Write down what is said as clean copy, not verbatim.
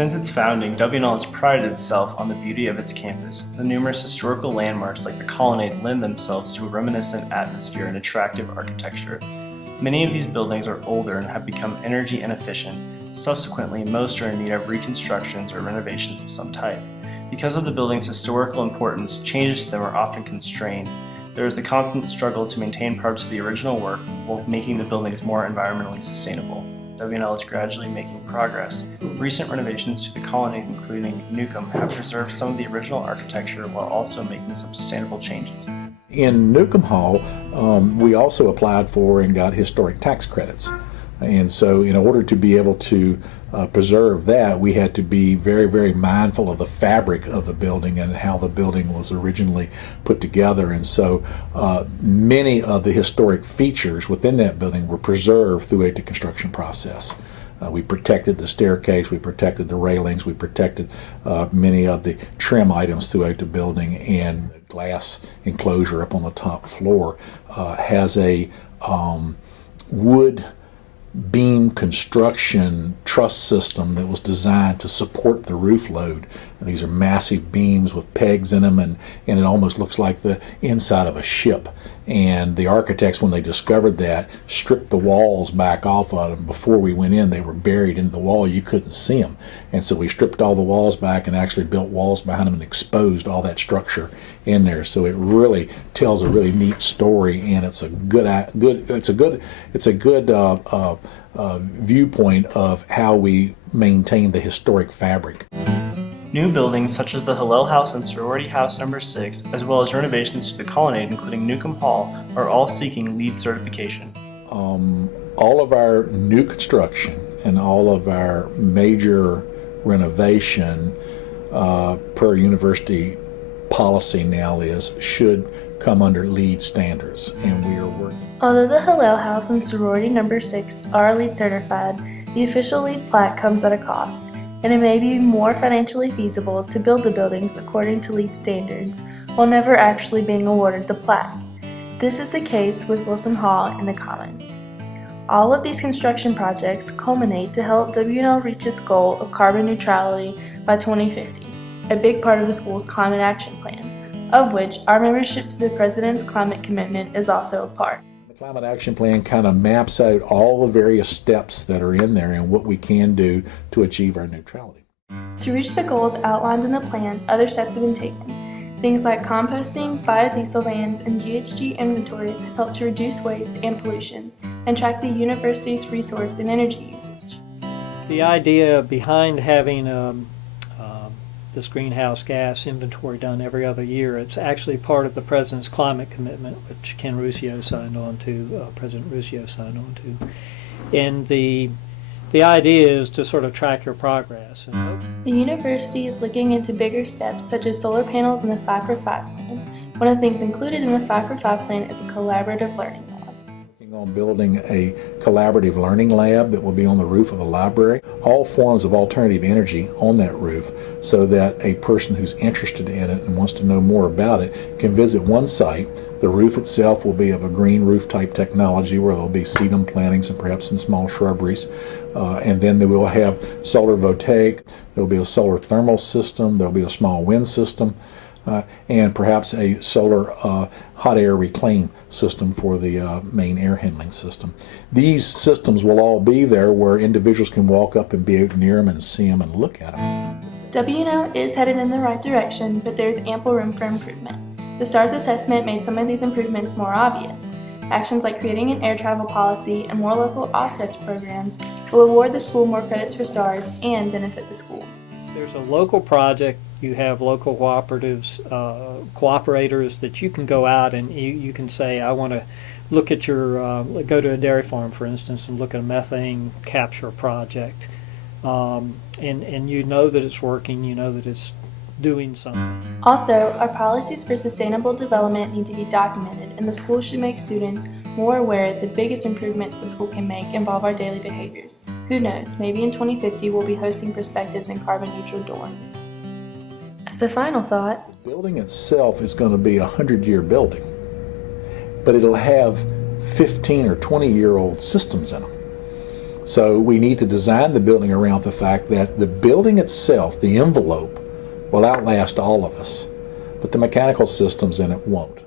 Since its founding, WNL has prided itself on the beauty of its campus. The numerous historical landmarks like the colonnade lend themselves to a reminiscent atmosphere and attractive architecture. Many of these buildings are older and have become energy inefficient. Subsequently, most are in need of reconstructions or renovations of some type. Because of the building's historical importance, changes to them are often constrained. There is the constant struggle to maintain parts of the original work while making the buildings more environmentally sustainable. WNL is gradually making progress. Recent renovations to the colonnade, including Newcomb, have preserved some of the original architecture while also making some sustainable changes. In Newcomb Hall, we also applied for and got historic tax credits. And so in order to be able to preserve that, we had to be very, very mindful of the fabric of the building and how the building was originally put together. And so many of the historic features within that building were preserved throughout the construction process. We protected the staircase, we protected the railings, we protected many of the trim items throughout the building, and the glass enclosure up on the top floor has a wood beam construction truss system that was designed to support the roof load. And these are massive beams with pegs in them, and it almost looks like the inside of a ship. And the architects, when they discovered that, stripped the walls back off of them. Before we went in, they were buried into the wall. You couldn't see them. And so we stripped all the walls back and actually built walls behind them and exposed all that structure in there. So it really tells a really neat story, and it's a good viewpoint of how we maintain the historic fabric. New buildings such as the Hillel House and Sorority House No. 6, as well as renovations to the colonnade, including Newcomb Hall, are all seeking LEED certification. All of our new construction and all of our major renovation per university policy now should come under LEED standards, and we are working. Although the Hillel House and Sorority No. 6 are LEED certified, the official LEED plaque comes at a cost, and it may be more financially feasible to build the buildings according to LEED standards while never actually being awarded the plaque. This is the case with Wilson Hall and the Commons. All of these construction projects culminate to help WNL reach its goal of carbon neutrality by 2050, a big part of the school's climate action plan, of which our membership to the President's climate commitment is also a part. The Climate Action Plan kind of maps out all the various steps that are in there and what we can do to achieve our neutrality. To reach the goals outlined in the plan, other steps have been taken. Things like composting, biodiesel bans, and GHG inventories have helped to reduce waste and pollution and track the university's resource and energy usage. The idea behind having this greenhouse gas inventory done every other year, it's actually part of the President's climate commitment, which President Ruscio signed on to. And the idea is to sort of track your progress. The university is looking into bigger steps such as solar panels and the 5x5 plan. One of the things included in the 5x5 plan is a collaborative learning lab. On building a collaborative learning lab that will be on the roof of the library, all forms of alternative energy on that roof, so that a person who's interested in it and wants to know more about it can visit one site. The roof itself will be of a green roof type technology where there will be sedum plantings and perhaps some small shrubberies, and then they will have solar voltaic, there will be a solar thermal system, there will be a small wind system, and perhaps a solar hot air reclaim system for the main air handling system. These systems will all be there where individuals can walk up and be out near them and see them and look at them. WNL is headed in the right direction, but there's ample room for improvement. The STARS assessment made some of these improvements more obvious. Actions like creating an air travel policy and more local offsets programs will award the school more credits for STARS and benefit the school. There's a local project. You have local cooperatives, cooperators that you can go out and you can say, I want to look at your, go to a dairy farm, for instance, and look at a methane capture project. And you know that it's working, you know that it's doing something. Also, our policies for sustainable development need to be documented, and the school should make students more aware that the biggest improvements the school can make involve our daily behaviors. Who knows, maybe in 2050 we'll be hosting perspectives in carbon neutral dorms. As a final thought, the building itself is going to be a 100-year building, but it'll have 15 or 20-year-old systems in them. So we need to design the building around the fact that the building itself, the envelope, will outlast all of us, but the mechanical systems in it won't.